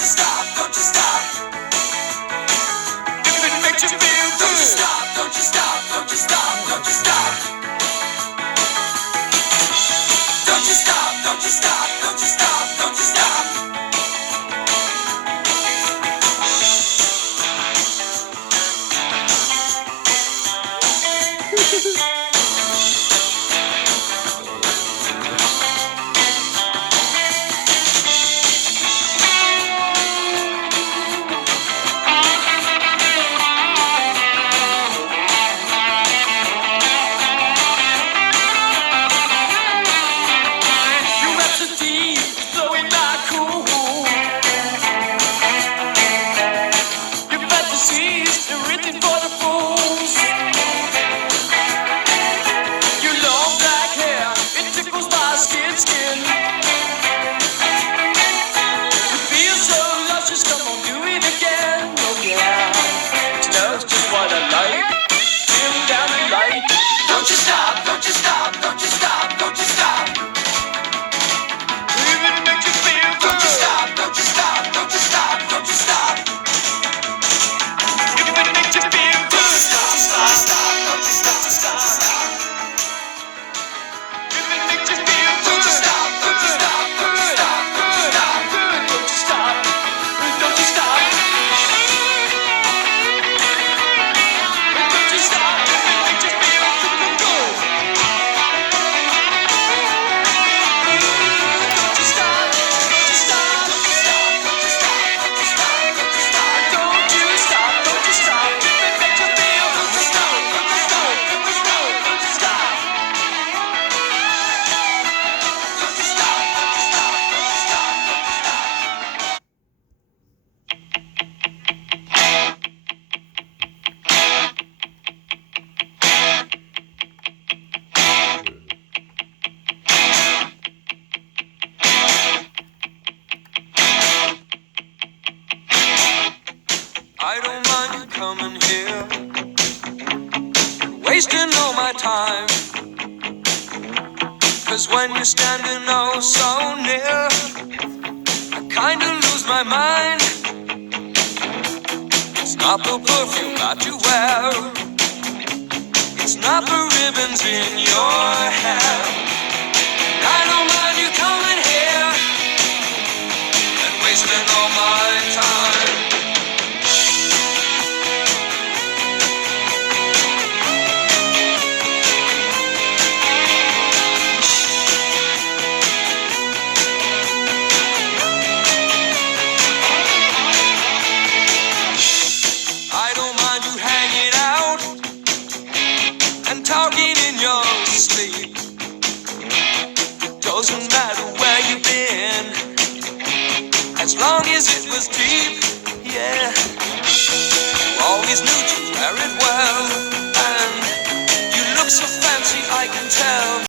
you stop, don't you stop. If it makes you feel good. Don't you stop, don't you stop, don't you stop, don't you stop. Don't you stop, don't you stop, don't you stop, don't you stop. Don't you stop, don't you stop, don't you stop, don't you stop. If it makes you feel good. Don't you stop, don't you stop, don't you stop, don't you stop. If it makes you feel good. Don't you stop, stop, stop, don't you stop, stop, stop. If it makes you feel good. Don't you stop, don't you stop, don't you stop, don't you stop. Don't you stop, don't you stop. Don't you stop, if it makes you feel good, good. I don't mind you coming here, wasting all my time. 'Cause when you're standing oh so near, I kinda lose my mind. It's not the perfume that you wear, it's not the ribbons in your hair. I don't mind you coming here and wasting all my time. Talking in your sleep, doesn't matter where you've been, as long as it was deep, yeah. You always knew to wear it well, and you look so fancy, I can tell.